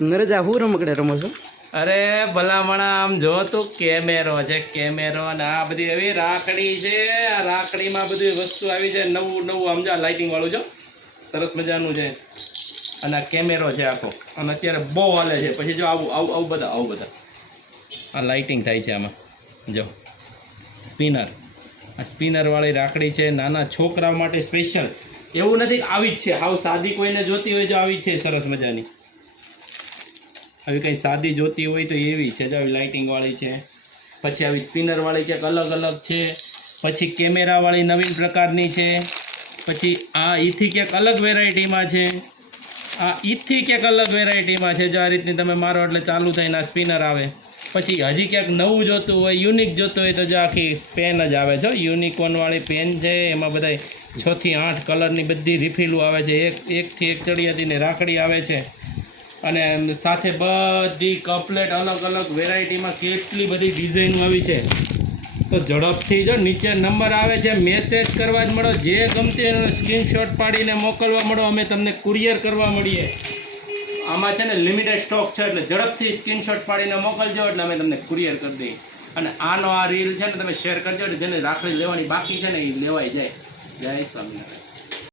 નરેજા હું રમકડે રમો છો? અરે ભલામણા આમ જો તું કેમેરો છે, કેમેરો અને આ બધી એવી રાખડી છે. આ રાખડીમાં બધી વસ્તુ આવી છે, નવું નવું આમ જા લાઇટિંગ વાળું જો સરસ મજાનું છે. અને આ કેમેરો છે આખો, અને અત્યારે બહુ હાલે છે. પછી જો આવું બધા આ લાઇટિંગ થાય છે આમાં. જો સ્પિનર, આ સ્પિનરવાળી રાખડી છે, નાના છોકરાઓ માટે સ્પેશિયલ. એવું નથી કે આવી જ છે હાવ સાદી, કોઈને જોતી હોય જો આવી છે સરસ મજાની. આવી કંઈ સાદી જોતી હોય તો એવી છે જો આવી લાઇટિંગવાળી છે. પછી આવી સ્પિનરવાળી ક્યાંક અલગ અલગ છે. પછી કેમેરાવાળી નવીન પ્રકારની છે. પછી આ ઈથી ક્યાંક અલગ વેરાયટીમાં છે. આ ઈથી ક્યાંક અલગ વેરાયટીમાં છે. જો આ રીતની તમે મારો એટલે ચાલુ થઈને આ સ્પિનર આવે. પછી હજી ક્યાંક નવું જોતું હોય, યુનિક જોતું હોય તો જો આખી પેન જ આવે છે. યુનિકોર્નવાળી પેન છે, એમાં બધાય 6 થી 8 કલરની બધી રિફિલો આવે છે. એકથી એક ચડિયાતીની રાખડી આવે છે. અને સાથે બધી કપલેટ અલગ અલગ વેરાયટીમાં કેટલી બધી ડિઝાઇનો આવી છે. તો ઝડપથી જો નીચે નંબર આવે છે, મેસેજ કરવા જ મળો. જે ગમતી સ્ક્રીનશોટ પાડીને મોકલવા મળો, અમે તમને કુરિયર કરવા મળીએ. આમાં છે ને લિમિટેડ સ્ટોક છે, એટલે ઝડપથી સ્ક્રીનશોટ પાડીને મોકલજો એટલે અમે તમને કુરિયર કરી દઈએ. અને આનો આ રીલ છે ને તમે શેર કરજો એટલે જેને રાખડી લેવાની બાકી છે ને એ લેવાઈ જાય. જય સ્વામિનારાયણ.